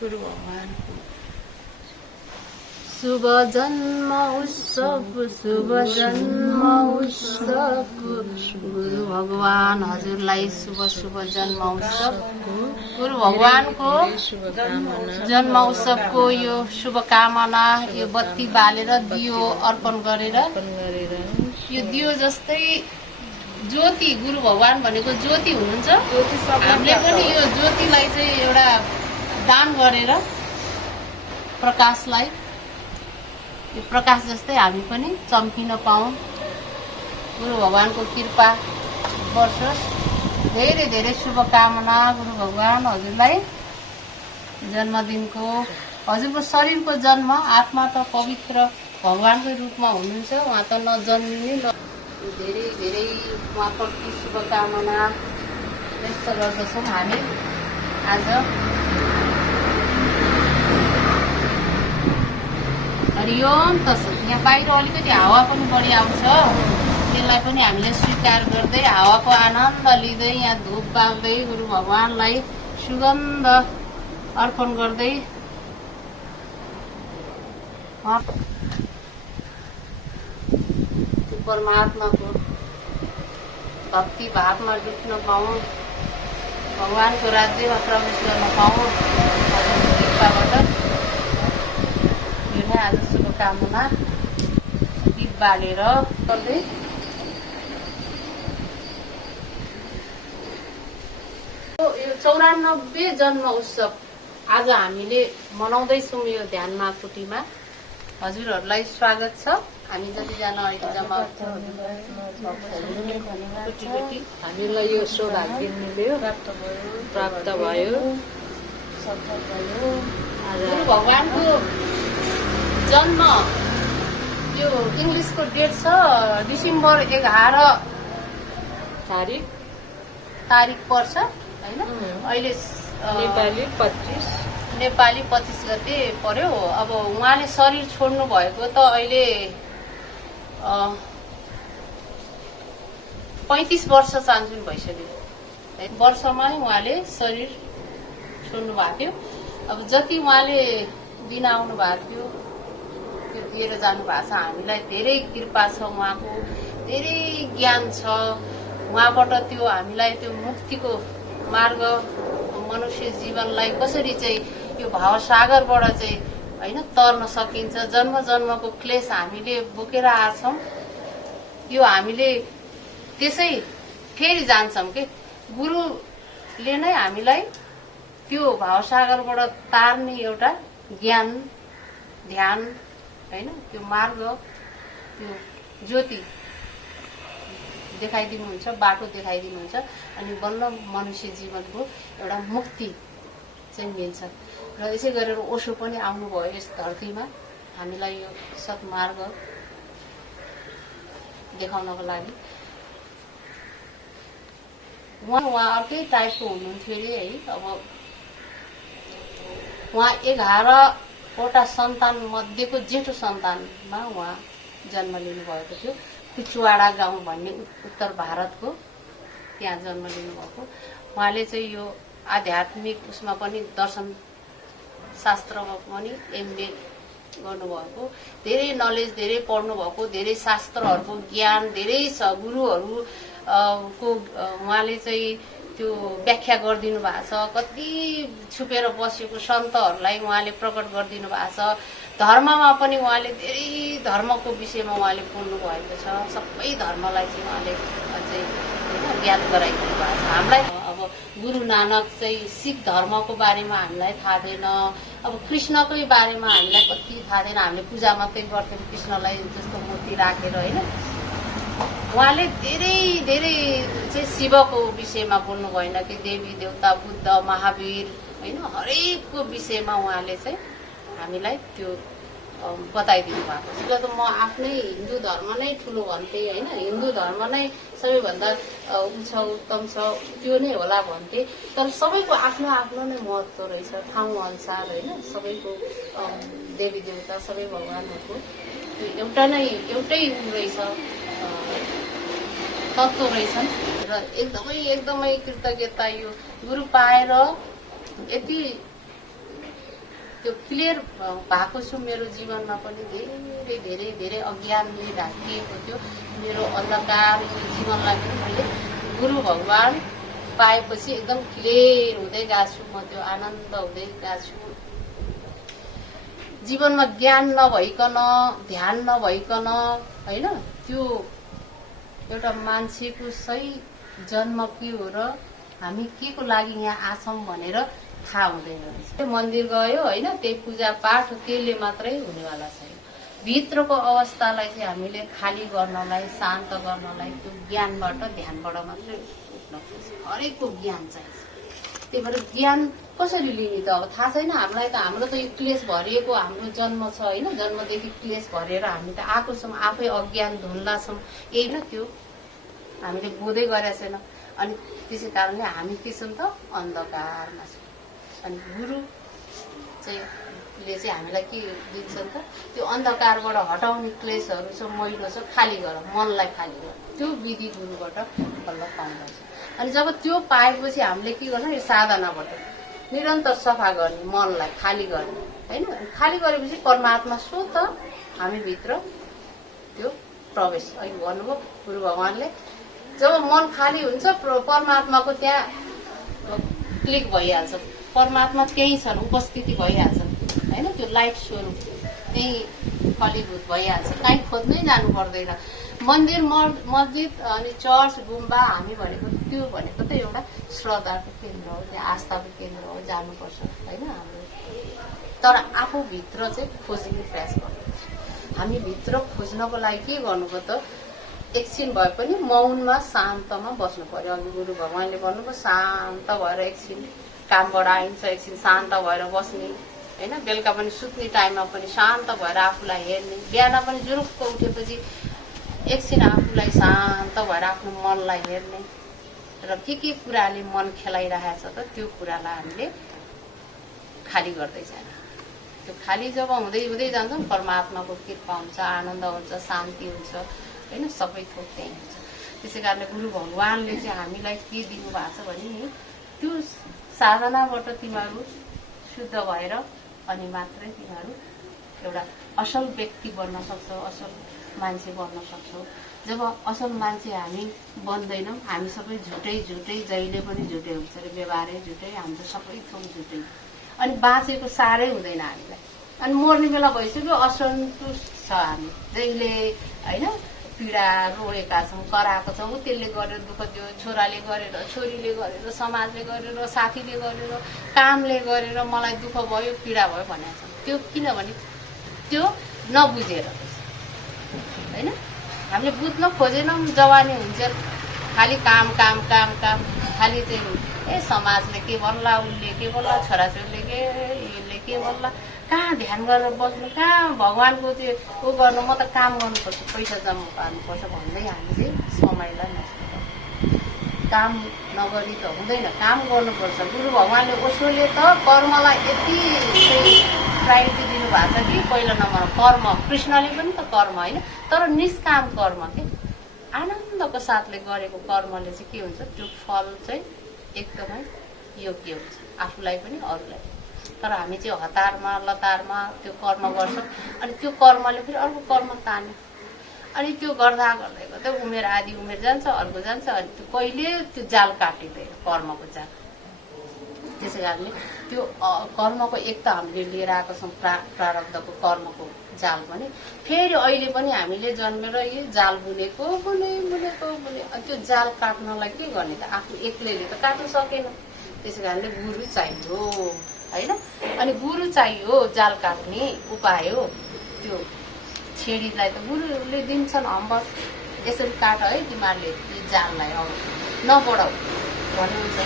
गुरु भगवानको शुभ जन्म उत्सव गुरु भगवान हजुरलाई शुभ शुभ जन्म उत्सव गुरु भगवानको जन्म उत्सवको यो शुभकामना यो बत्ती बालेर दियो अर्पण गरेर यो दियो जस्तै ज्योति गुरु भगवान भनेको ज्योति हुनुहुन्छ। हामीले पनि यो ज्योतिलाई चाहिँ एउटा दान गरेर प्रकाशलाई यो प्रकाश जस्तै हामी पनि चम्किन पाऊँ। गुरु भगवानको कृपा बर्षोस्। धेरै धेरै शुभकामना गुरु भगवान हजुरलाई जन्मदिनको। हजुरको शरीरको जन्म आत्मा त पवित्र भगवानकै रूपमा हुनुहुन्छ। उहाँ त नजन्मिने धेरै धेरै उहाँप्रति शुभकामना व्यक्त गर्दछौँ हामी आज। हरिओम तसत्। यहाँ बाहिर अलिकति हावा पनि बढी आउँछ, त्यसलाई पनि हामीले स्वीकार गर्दै हावाको आनन्द लिँदै यहाँ धूप बाल्दै गुरु भगवानलाई सुगन्ध अर्पण गर्दै परमात्माको भक्ति भावमा डुब्न पाऊँ, भगवानको राज्यमा प्रवेश गर्न पाऊँ कृपाबाट। यो नै आज शुभकामना दीप बालेर गर्दै यो 94 जन्म उत्सव आज हामीले मनाउँदैछौँ यो ध्यानमा कुटीमा। हजुरहरूलाई स्वागत छ। हामी जतिजना अहिले जम्मा हामीलाई यो सौभाग्य मिल्यो, प्राप्त भयो। गुरु भगवानको जन्म यो इङ्ग्लिसको डेट छ डिसेम्बर 11 तारिक पर्छ होइन। अहिले नेपाली 25 गते पर्यो। अब उहाँले शरीर छोड्नु भएको त अहिले 35 वर्ष चान्चुन भइसक्यो। वर्षमा उहाँले शरीर छोड्नु भएको थियो। अब जति उहाँले दिन आउनु भएको थियो त्यो दिएर जानु भएको छ। हामीलाई धेरै कृपा छ, उहाँको धेरै ज्ञान छ। उहाँबाट त्यो हामीलाई त्यो मुक्तिको मार्ग मनुष्य जीवनलाई कसरी चाहिँ यो भावसागरबाट चाहिँ होइन तर्न सकिन्छ। जन्म जन्मको क्लेश हामीले बोकेर आछौँ, यो हामीले त्यसै फेरि जान्छौँ कि गुरुले नै हामीलाई त्यो भावसागरबाट तार्ने एउटा ज्ञान ध्यान होइन त्यो मार्ग त्यो ज्योति देखाइदिनुहुन्छ, बाटो देखाइदिनुहुन्छ। अनि बल्ल मनुष्य जीवनको एउटा मुक्ति चाहिँ मिल्छ। र यसै गरेर ओशो पनि आउनुभयो यस धरतीमा हामीलाई यो सत्मार्ग देखाउनको लागि। उहाँ अर्कै टाइपको हुनुहुन्थ्यो अरे है। अब उहाँ 11वटा सन्तान मध्येको जेठो सन्तानमा उहाँ जन्म लिनुभएको थियो। पिछुवाडा गाउँ भन्ने उत्तर भारतको त्यहाँ जन्म लिनुभएको। उहाँले चाहिँ यो आध्यात्मिक उसमा पनि दर्शन शास्त्रमा पनि एमए गर्नुभएको। धेरै नलेज धेरै पढ्नु भएको, धेरै शास्त्रहरूको ज्ञान धेरै छ। गुरुहरू को उहाँले चाहिँ त्यो व्याख्या गरिदिनु भएको छ। कति छुपेर बसेको सन्तहरूलाई उहाँले प्रकट गरिदिनु भएको छ। धर्ममा पनि उहाँले धेरै धर्मको विषयमा उहाँले बोल्नु भएको छ। सबै धर्मलाई चाहिँ उहाँले अझै ज्ञात गराइदिनु भएको छ हामीलाई। अब गुरु नानक चाहिँ सिख धर्मको बारेमा हामीलाई थाहा थिएन। अब कृष्णकै बारेमा हामीलाई कति थाहा थिएन। हामीले पूजा मात्रै गर्थ्यौँ कृष्णलाई जस्तो मूर्ति राखेर होइन। उहाँले धेरै धेरै चाहिँ शिवको विषयमा बोल्नु भएन कि देवी देवता बुद्ध महावीर होइन हरेकको विषयमा उहाँले चाहिँ हामीलाई त्यो बताइदिनु भएको छ। त म आफ्नै हिन्दू धर्म नै ठुलो भन्थेँ होइन। हिन्दू धर्म नै सबैभन्दा उत्तम छ त्यो नै होला भन्थेँ। तर सबैको आफ्नो आफ्नो नै महत्त्व रहेछ ठाउँ अनुसार होइन। सबैको देवी देवता सबै भगवानहरूको एउटै रहेछ तत्त्व रहेछन्। र एकदमै कृतज्ञता यो गुरु पाएर यति त्यो क्लियर भएको छु। मेरो जीवनमा पनि धेरै धेरै धेरै अज्ञानले ढाकिएको थियो मेरो अन्धकार जीवनलाई पनि मैले गुरु भगवान पाएपछि एकदम क्लियर हुँदै गएको छु। म त्यो आनन्द हुँदै गएको छु। जीवनमा ज्ञान नभइकन ध्यान नभइकन होइन त्यो एउटा मान्छेको सही जन्म के हो र हामी के को लागि यहाँ आछौँ भनेर थाहा हुँदैन रहेछ। मन्दिर गयो होइन त्यही पूजा पाठ त्यसले मात्रै हुनेवाला छैन। भित्रको अवस्थालाई चाहिँ हामीले खाली गर्नलाई शान्त गर्नलाई त्यो ज्ञानबाट ध्यानबाट मात्रै उठ्न सक्छ। हरेकको ज्ञान चाहिन्छ। त्यही भएर ज्ञान कसरी लिने त अब थाहा छैन हामीलाई त। हाम्रो त यो क्लेश भरिएको हाम्रो जन्म छ होइन। जन्मदेखि क्लेश भरेर हामी त आएको छौँ आफै अज्ञान धुन्दा छौँ। यही न त्यो हामीले बुझ्दै गरेका छैन। अनि त्यसै कारणले हामी के छौँ त अन्धकारमा छौँ। अनि गुरु चाहिँ हामीलाई के दिन्छन् त त्यो अन्धकारबाट हटाउने क्लेशहरू छ मैलो छ खाली गर मनलाई खाली गर त्यो विधि गुरुबाट बल्ल पाउँदछ। अनि जब त्यो पाएपछि हामीले के गर्नु यो साधनाबाट निरन्तर सफा गर्ने मनलाई खाली गर्ने होइन। खाली गरेपछि परमात्मा स्वत हामी भित्र त्यो प्रवेश अहिले भन्नुभयो गुरु भगवानले जब मन खाली हुन्छ परमात्माको त्यहाँ क्लिक भइहाल्छ। परमात्मा त्यही छन् उपस्थिति भइहाल्छन् होइन। त्यो लाइट स्वरूप त्यही फलीभूत भइहाल्छ। कहीँ खोज्नै जानु पर्दैन। मन्दिर मस्जिद अनि चर्च गुम्बा हामी भनेको त्यो भनेको त एउटा श्रद्धाको केन्द्र हो त्यहाँ आस्थाको केन्द्र हो जानुपर्छ होइन हाम्रो। तर आफूभित्र चाहिँ खोज्ने प्रयास गर्नुपर्छ। हामी भित्र खोज्नको लागि के गर्नुभयो त एकछिन भए पनि मौनमा शान्तमा बस्नु पर्यो। अघि गुरु भगवानले भन्नुभयो शान्त भएर एकछिन कामबाट आइन्छ एकछिन शान्त भएर बस्ने होइन। बेलुका पनि सुत्ने टाइममा पनि शान्त भएर आफूलाई हेर्ने। बिहान पनि जुरुक्क उठेपछि एकछिन आफूलाई शान्त भएर आफ्नो मनलाई हेर्ने र के कुराले मन खेलाइरहेछ त त्यो कुरालाई हामीले खाली गर्दै जाने। त्यो खाली जब हुँदै हुँदै जान्छौँ परमात्माको कृपा हुन्छ आनन्द हुन्छ शान्ति हुन्छ होइन। सबै थोक त्यही हुन्छ। त्यसै कारणले गुरु भगवानले चाहिँ हामीलाई के दिनुभएको छ भने नि त्यो साधनाबाट तिमीहरू शुद्ध भएर अनि मात्रै तिमीहरू एउटा असल व्यक्ति बन्न सक्छौ असल मान्छे बन्न सक्छौ। जब असल मान्छे हामी बन्दैनौँ हामी सबै झुटै जहिले पनि झुटै हुन्छ अरे व्यवहारै झुटै हाम्रो सबै थोक झुटै। अनि बाँचेको साह्रै हुँदैन हामीलाई। अनि मर्ने बेला भइसक्यो असन्तुष्ट छ हामी जहिले होइन। पीडा रोएका छौँ कराएको छौँ त्यसले गरेर दुःख दियो छोराले गरेर छोरीले गरेर समाजले गरेर साथीले गरेर कामले गरेर मलाई दुःख भयो पीडा भयो भनेको छ। त्यो किनभने त्यो नबुझेर होइन। हामीले बुझ्न खोजेनौँ। जवानी हुन्छ खालि काम काम काम काम खालि चाहिँ समाजले के भन्ला उसले के भन्ला छोराछोरीले के यसले के भन्ला कहाँ ध्यान गरेर बस्नु कहाँ भगवानको चाहिँ ऊ गर्नु म त काम गर्नुपर्छ पैसा जम्मा पार्नुपर्छ भन्दै हामी चाहिँ समयलाई नष्ट गर्छौँ। काम नगरी त हुँदैन काम गर्नुपर्छ। गुरु भगवानले ओशोले त कर्मलाई यति प्रायोरिटी दिनुभएको छ कि पहिलो नम्बरमा कर्म। कृष्णले पनि त कर्म होइन तर निष्काम कर्म के आनन्दको साथले गरेको कर्मले चाहिँ के हुन्छ त्यो फल चाहिँ एकदमै योग्य हुन्छ आफूलाई पनि अरूलाई। तर हामी चाहिँ हतारमा लतारमा त्यो कर्म गर्छौँ अनि त्यो कर्मले फेरि अर्को कर्म तान्यो अनि त्यो गर्दा गर्दै गर्दै उमेर आदि उमेर जान्छ अर्को जान्छ अनि त्यो कहिले त्यो जाल काटिँदैन कर्मको जाल। त्यसै कारणले त्यो कर्मको एक त हामीले लिएर आएको छौँ प्रारब्धको कर्मको जाल पनि फेरि अहिले पनि हामीले जन्मेर यो जाल बुनेको बुने अनि त्यो जाल काट्नलाई के गर्ने त आफू एक्लैले त काट्न सकेन। त्यसै कारणले गुरु चाहियो होइन। अनि गुरु चाहियो जाल काट्ने उपाय हो त्यो छेडीलाई त गुरुले दिन्छन् हम्बर यसरी काट है तिमीहरूले जाललाई अब नबढाऊ भन्नुहुन्छ।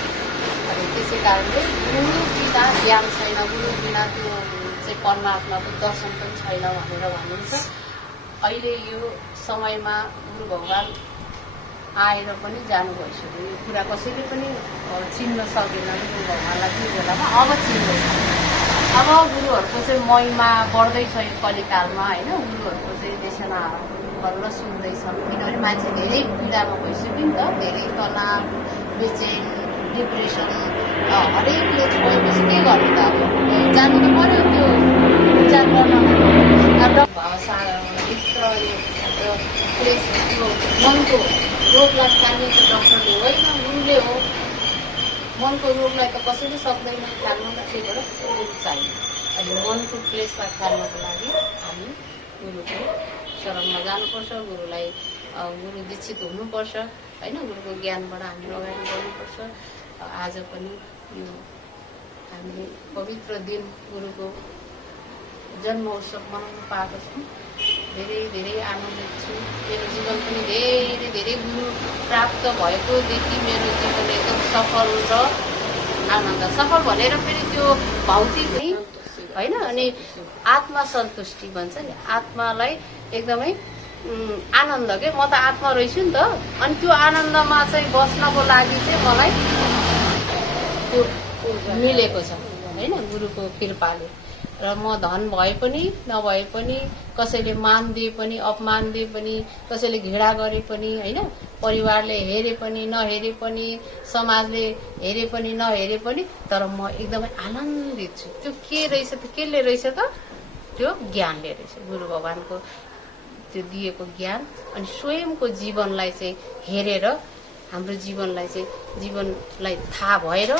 अनि त्यसै कारणले गुरु बिना ज्ञान छैन गुरु बिना त्यो चाहिँ परमात्माको दर्शन पनि छैन भनेर भनिन्छ। अहिले यो समयमा गुरु भगवान आएर पनि जानु भइसक्यो। यो कुरा कसैले पनि चिन्न सकेनन् गुरु भगवानलाई त्यो बेलामा। अब चिन्दैछ। अब गुरुहरूको चाहिँ महिमा बढ्दैछ यो कलिकालमा होइन। गुरुहरूको चाहिँ देशना बल्ल सुन्दैछन् किनभने मान्छे धेरै पीडामा भइसक्यो नि त। धेरै तनाव बेचेन डिप्रेसन हरेकले छोएपछि के गर्ने त अब जानु त पर्यो त्यो उपचार गर्नलाई। भावसागरभित्र त्यो मनको रोगलाई खानेको डक्टरले होइन, गुरुले हो। मनको रोगलाई त कसैले सक्दैन खानु, त्यही भएर गुरु चाहियो। अनि मनको क्लेशलाई खाल्नको लागि हामी गुरुको शरणमा जानुपर्छ, गुरुलाई गुरु दीक्षित हुनुपर्छ होइन। गुरुको ज्ञानबाट हामीले अगाडि बढ्नुपर्छ। आज पनि यो हामीले पवित्र दिन गुरुको जन्म उत्सव मनाउन पाएको छौँ। धेरै धेरै आनन्दित छु। मेरो जीवन पनि धेरै धेरै गुरु प्राप्त भएकोदेखि मेरो जीवन एकदम सफल र आनन्द। सफल भनेर फेरि त्यो भौतिक होइन, अनि आत्मा सन्तुष्टि भन्छ नि, आत्मालाई एकदमै आनन्द के। म त आत्मा रहेछु नि त, अनि त्यो आनन्दमा चाहिँ बस्नको लागि चाहिँ मलाई त्यो मिलेको छ होइन गुरुको कृपाले। र म धन भए पनि नभए पनि, कसैले मान दिए पनि अपमान दिए पनि, कसैले घृणा गरे पनि होइन, परिवारले हेरे पनि नहेरे पनि, समाजले हेरे पनि नहेरे पनि, तर म एकदमै आनन्दित छु। त्यो के रहेछ त, केले रहेछ त, त्यो ज्ञानले रहेछ, गुरु भगवानको त्यो दिएको ज्ञान। अनि स्वयंको जीवनलाई चाहिँ हेरेर हाम्रो जीवनलाई चाहिँ जीवनलाई थाहा भएर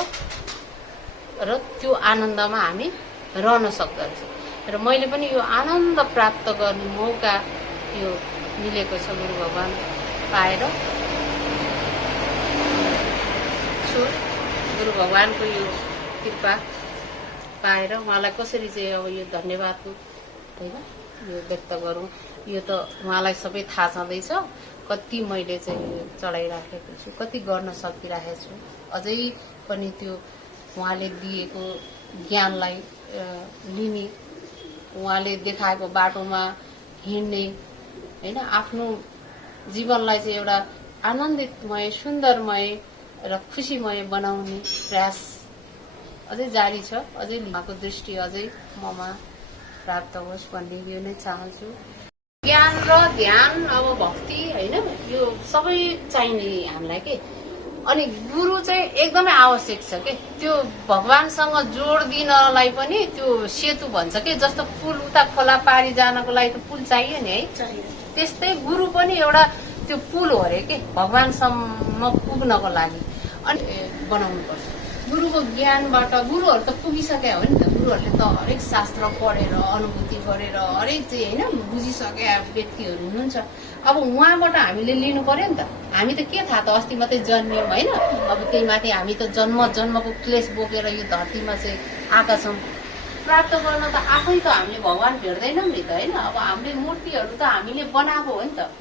र त्यो आनन्दमा हामी रहन सक्दो रहेछ। र मैले पनि यो आनन्द प्राप्त गर्ने मौका यो मिलेको छ गुरु भगवान पाएर छु। गुरु भगवानको यो कृपा पाएर उहाँलाई कसरी चाहिँ अब यो धन्यवादको होइन यो व्यक्त गरौँ, यो त उहाँलाई सबै थाहा छँदैछ। कति मैले चाहिँ चढाइराखेको छु, कति गर्न सकिराखेको छु। अझै पनि त्यो उहाँले दिएको ज्ञानलाई लिने, उहाँले देखाएको बाटोमा हिँड्ने होइन, आफ्नो जीवनलाई चाहिँ एउटा आनन्दितमय, सुन्दरमय र खुसीमय बनाउने प्रयास अझै जारी छ। अझै उहाँको दृष्टि अझै ममा प्राप्त होस् भन्ने यो नै चाहन्छु। ज्ञान र ध्यान अब भक्ति होइन, यो सबै चाहिने हामीलाई के। अनि गुरु चाहिँ एकदमै आवश्यक छ के। त्यो भगवानसँग जोड दिनलाई पनि त्यो सेतु भन्छ के, जस्तो पुल उता खोला पारी जानको लागि त पुल चाहियो नि है, त्यस्तै गुरु पनि एउटा त्यो पुल हो अरे के भगवानसम्म पुग्नको लागि। अनि बनाउनुपर्छ गुरुको ज्ञानबाट। गुरुहरू त पुगिसके हो नि त, गुरुहरूले त हरेक शास्त्र पढेर अनुभूति गरेर हरेक चाहिँ होइन बुझिसके व्यक्तिहरू हुनुहुन्छ। अब उहाँबाट हामीले लिनु पर्यो नि त। हामी त के थाहा त, अस्ति मात्रै जन्मियौँ होइन, अब त्यही माथि हामी त जन्म जन्मको क्लेश बोकेर यो धरतीमा चाहिँ आएका छौँ। प्राप्त गर्न त आफै त हामीले भगवान भेट्दैनौँ नि त होइन। अब हामीले मूर्तिहरू त हामीले बनाएको हो नि त,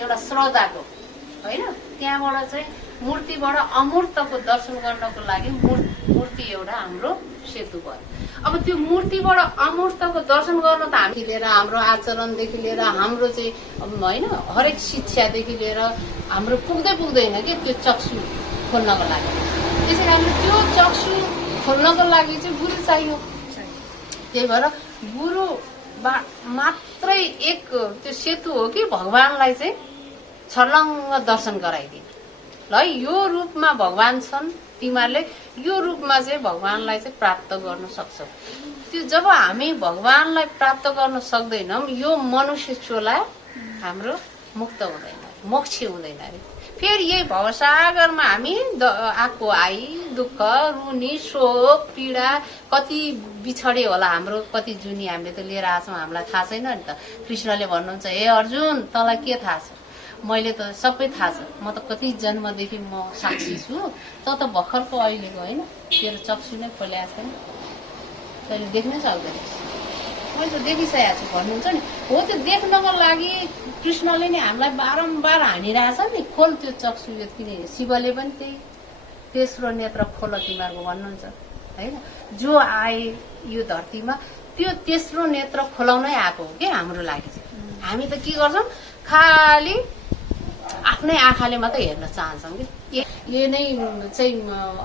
एउटा श्रद्धाको होइन। त्यहाँबाट चाहिँ मूर्तिबाट अमूर्तको दर्शन गर्नको लागि मूर्ति एउटा हाम्रो सेतु भयो। अब त्यो मूर्तिबाट अमूर्तको दर्शन गर्न त हामी लिएर हाम्रो आचरणदेखि लिएर हाम्रो चाहिँ होइन हरेक शिक्षादेखि लिएर हाम्रो पुग्दैन कि त्यो चक्षु खोल्नको लागि। त्यसै कारण त्यो चक्षु खोल्नको लागि चाहिँ गुरु चाहियो। त्यही भएर गुरु मात्रै एक त्यो सेतु हो कि भगवानलाई चाहिँ छर्लङ्ग दर्शन गराइदिने। ल यो रूपमा भगवान छन्, तिमीहरूले यो रूपमा चाहिँ भगवानलाई चाहिँ प्राप्त गर्न सक्छौ। त्यो जब हामी भगवानलाई प्राप्त गर्न सक्दैनौँ, यो मनुष्य चोला हाम्रो मुक्त हुँदैन, मोक्ष हुँदैन अरे। फेरि यही भवसागरमा हामी आएको आई दुःख रुनी शोक पीडा कति बिछडे होला हाम्रो, कति जुनी हामीले त लिएर आछौँ, हामीलाई थाहा छैन नि त। कृष्णले भन्नुहुन्छ, हे अर्जुन तँलाई के थाहा छ, मैले त सबै थाहा छ, म त कति जन्मदेखि म साक्षी छु, त त भर्खरको अहिलेको होइन, तेरो चक्षु नै खोल्याएको छैन, तैँले देख्नै सक्दैन, मैले त देखिसकेको छु भन्नुहुन्छ नि। हो त्यो देख्नको लागि कृष्णले नि हामीलाई बारम्बार हानिरहेछ नि, खोल त्यो चक्षु। किन शिवले पनि त्यही तेस्रो नेत्र खोल तिमीहरूको भन्नुहुन्छ होइन। जो आए यो धरतीमा त्यो तेस्रो नेत्र खोलाउनै आएको हो कि हाम्रो लागि चाहिँ। हामी त के गर्छौँ, खालि आफ्नै आँखाले मात्रै हेर्न चाहन्छौँ कि यो नै चाहिँ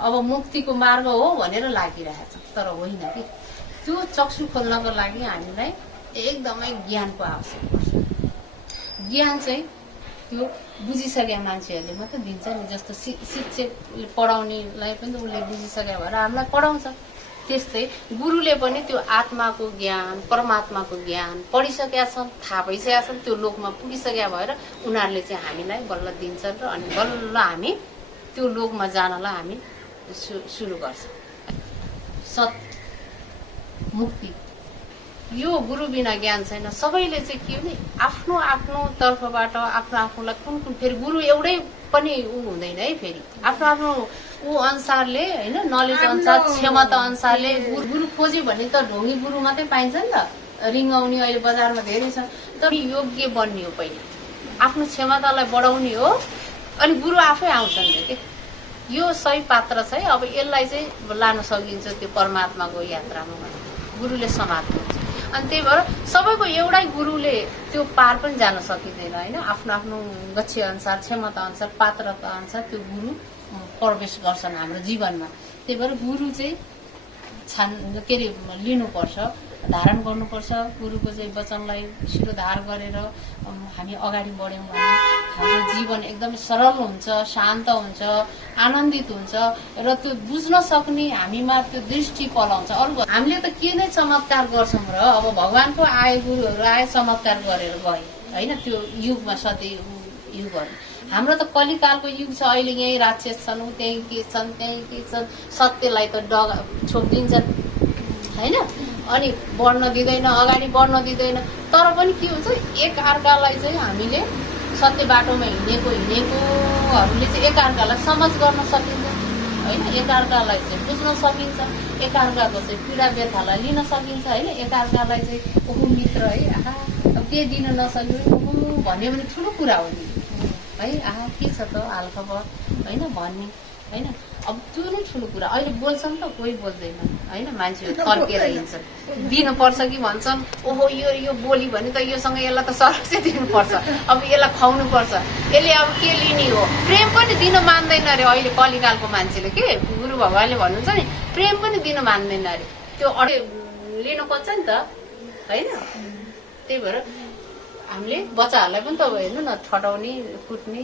अब मुक्तिको मार्ग हो भनेर लागिरहेछ, तर होइन कि। त्यो चक्षु खोल्नको लागि हामीलाई एकदमै ज्ञानको आवश्यक पर्छ। ज्ञान चाहिँ त्यो बुझिसके मान्छेहरूले मात्रै दिन्छ नि। जस्तो शिक्षकले पढाउनेलाई पनि उसले बुझिसके भएर हामीलाई पढाउँछ, त्यस्तै गुरुले पनि त्यो आत्माको ज्ञान परमात्माको ज्ञान पढिसकेका छन्, थाहा भइसकेका छन्, त्यो लोकमा पुगिसकेका भएर उनीहरूले चाहिँ हामीलाई बल्ल दिन्छन् र अनि बल्ल हामी त्यो लोकमा जानलाई हामी सुरु गर्छौँ। सत मुक्ति यो गुरु बिना ज्ञान छैन। सबैले चाहिँ के भने आफ्नो आफ्नो तर्फबाट आफ्नो आफूलाई कुन फेरि गुरु एउटै पनि हुँदैन है, फेरि आफ्नो आफ्नो अनुसारले होइन नलेज अनुसार क्षमता अनुसारले गुरु खोज्यो भने त ढोंगी गुरु मात्रै पाइन्छ नि त, रिङ्गाउने अहिले बजारमा धेरै छ। तर योग्य बन्ने हो, पहिला आफ्नो क्षमतालाई बढाउने हो, अनि गुरु आफै आउँछन् के। यो सही पात्र छ है। अब यसलाई चाहिँ लान सकिन्छ त्यो परमात्माको यात्रामा, गुरुले समात्नुहुन्छ। अनि त्यही भएर सबैको एउटै गुरुले त्यो पार पनि जान सकिँदैन होइन। आफ्नो आफ्नो गच्छे अनुसार क्षमता अनुसार पात्रता अनुसार त्यो गुरु प्रवेश गर्छन् हाम्रो जीवनमा। त्यही भएर गुरु चाहिँ के अरे लिनुपर्छ, धारण गर्नुपर्छ। गुरुको चाहिँ वचनलाई शिरोधार गरेर हामी अगाडि बढ्यौँ भने हाम्रो जीवन एकदमै सरल हुन्छ, शान्त हुन्छ, आनन्दित हुन्छ र त्यो बुझ्न सक्ने हामीमा त्यो दृष्टि पलाउँछ। अरू हामीले त के नै चमत्कार गर्छौँ र, अब भगवानको आए गुरुहरू आए चमत्कार गरेर गए होइन, त्यो युगमा सत्य युगहरू। हाम्रो त कलिकालको युग छ, अहिले यहीँ राक्षस छन्, त्यहीँ के छन्, त्यहीँ के छन्, सत्यलाई त छोपिदिन्छन् होइन, अनि बढ्न दिँदैन, अगाडि बढ्न दिँदैन। तर पनि के हुन्छ, एक अर्कालाई चाहिँ हामीले सत्य बाटोमा हिँडेकोहरूले चाहिँ एक अर्कालाई समझ गर्न सकिन्छ होइन, एक अर्कालाई चाहिँ बुझ्न सकिन्छ, एक अर्काको चाहिँ पीडा व्यथालाई लिन सकिन्छ होइन, एक अर्कालाई चाहिँ ओहो मित्र है, आहा अब के दिन नसक्यो ओहो भन्यो भने ठुलो कुरा हो नि है, आहा के छ त हालखबर होइन भन्ने होइन। अब त्यो नै ठुलो कुरा। अहिले बोल्छन् त कोही बोल्दैन होइन, मान्छेहरू तर्केर हिँड्छन्, दिनुपर्छ कि भन्छन् ओहो यो बोली भने त योसँग यसलाई त सरसै दिनुपर्छ, अब यसलाई खुवाउनु पर्छ, यसले अब के लिने हो। प्रेम पनि दिन मान्दैन अरे अहिले कलिकालको मान्छेले, के गुरु भगवानले भन्नुहुन्छ नि प्रेम पनि दिन मान्दैन अरे, त्यो अडे लिनु खोज्छ नि त होइन। त्यही भएर हामीले बच्चाहरूलाई पनि त हेर्नु न ठटाउने कुट्ने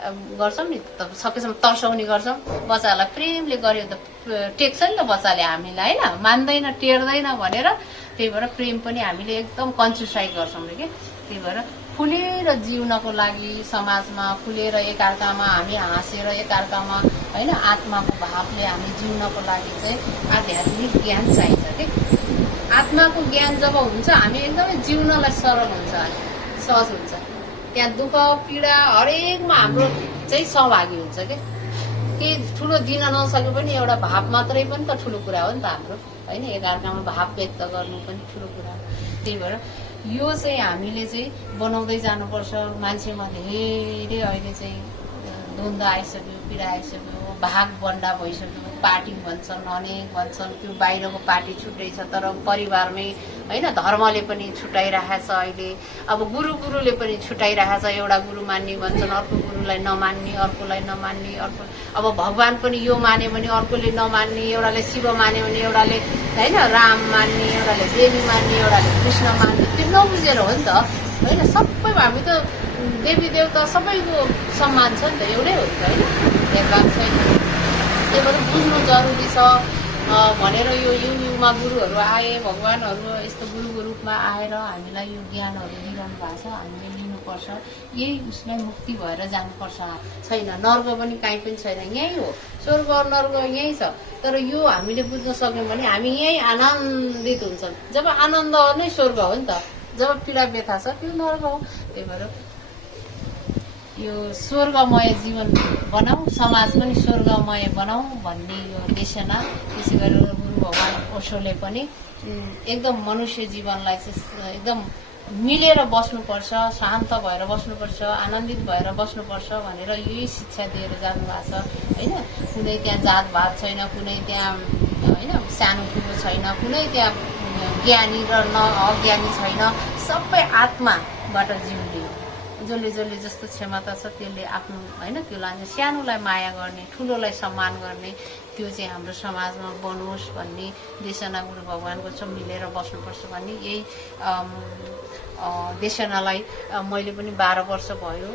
गर्छौँ नि, सकेसम्म तर्साउने गर्छौँ। बच्चाहरूलाई प्रेमले गर्यो त टेक्छ नि त बच्चाले हामीलाई होइन, मान्दैन टेर्दैन भनेर। त्यही भएर प्रेम पनि हामीले एकदम कन्जुसाइ गर्छौँ रे के। त्यही भएर खुलेर जिउनको लागि समाजमा खुलेर एकअर्कामा हामी हाँसेर एकअर्कामा होइन आत्माको भावले हामी जिउनको लागि चाहिँ आध्यात्मिक ज्ञान चाहिन्छ के। आत्माको ज्ञान जब हुन्छ हामी एकदमै जिउनलाई सरल हुन्छ, सहज हुन्छ। त्यहाँ दुःख पीडा हरेकमा हाम्रो चाहिँ सहभागी हुन्छ के ठुलो दिन नसके पनि एउटा भाव मात्रै पनि त ठुलो कुरा हो नि त हाम्रो होइन, एकअर्कामा भाव व्यक्त गर्नु पनि ठुलो कुरा हो। त्यही भएर यो चाहिँ हामीले चाहिँ बनाउँदै जानुपर्छ। मान्छेमा धेरै अहिले चाहिँ द्वन्द्व आइसक्यो, पीडा आइसक्यो, भाग बन्डा भइसक्यो, पार्टी भन्छन्, अनेक भन्छन्, त्यो बाहिरको पार्टी छुट्टै छ तर परिवारमै होइन धर्मले पनि छुट्याइरहेछ अहिले। अब गुरुले पनि छुट्याइरहेछ, एउटा गुरु मान्ने भन्छन्, अर्को गुरुलाई नमान्ने, अर्कोलाई नमान्ने, अर्को अब भगवान पनि यो मान्यो भने अर्कोले नमान्ने, एउटाले शिव मान्यो भने एउटाले होइन राम मान्ने, एउटाले देवी मान्ने, एउटाले कृष्ण मान्ने, त्यो नबुझेर हो नि त होइन। सबै हामी त देवी देवता सबैको सम्मान छ नि त, एउटै हो नि त होइन, भेदभाव छैन। त्यही भएर बुझ्नु जरुरी छ भनेर यो युगमा गुरुहरू आए, भगवानहरू यस्तो गुरुको रूपमा आएर हामीलाई यो ज्ञानहरू दिइरहनु भएको छ, हामीले लिनुपर्छ। यही उसलाई मुक्ति भएर जानुपर्छ, छैन नर्क पनि कहीँ पनि छैन, यहीँ हो स्वर्ग नर्क यहीँ छ। तर यो हामीले बुझ्न सक्यौँ भने हामी यहीँ आनन्दित हुन्छौँ। जब आनन्द नै स्वर्ग हो नि त, जब पीडा व्यथा छ त्यो नर्क हो। त्यही भएर यो स्वर्गमय जीवन बनाऊ, समाज पनि स्वर्गमय बनाऊ भन्ने यो देशना। त्यसै गरेर गुरु भगवान ओशोले पनि एकदम मनुष्य जीवनलाई चाहिँ एकदम मिलेर बस्नुपर्छ, शान्त भएर बस्नुपर्छ, आनन्दित भएर बस्नुपर्छ भनेर यही शिक्षा दिएर जानुभएको छ होइन। कुनै त्यहाँ जातभात छैन, कुनै त्यहाँ होइन सानो ठुलो छैन, कुनै त्यहाँ ज्ञानी र अज्ञानी छैन, सबै आत्माबाट जिउने। जसले जस्तो क्षमता छ त्यसले आफ्नो होइन त्यो लान्छ, सानोलाई माया गर्ने, ठुलोलाई सम्मान गर्ने, त्यो चाहिँ हाम्रो समाजमा बनोस् भन्ने देशना गुरु भगवानको छ। मिलेर बस्नुपर्छ भन्ने यही देशनालाई मैले पनि 12 वर्ष भयो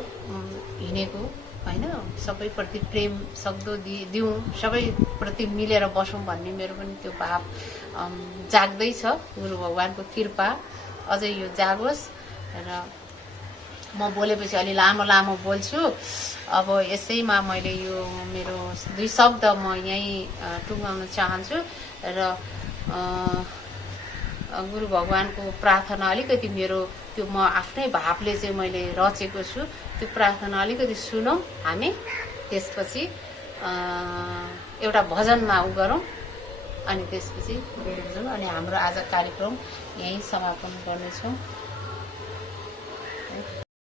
हिँडेको होइन सबैप्रति प्रेम सक्दो दिउँ, सबैप्रति मिलेर बसौँ भन्ने मेरो पनि त्यो भाव जाग्दैछ। गुरु भगवानको कृपा अझै यो जागोस्। र म बोलेपछि अलि लामो लामो बोल्छु। अब यसैमा मैले यो मेरो 2 शब्द म यहीँ टुङ्गाउन चाहन्छु। र गुरु भगवानको प्रार्थना अलिकति मेरो त्यो म आफ्नै भावले चाहिँ मैले रचेको छु, त्यो प्रार्थना अलिकति सुनौँ हामी। त्यसपछि एउटा भजनमा गरौँ अनि त्यसपछि अनि हाम्रो आज कार्यक्रम यहीँ समापन गर्नेछौँ।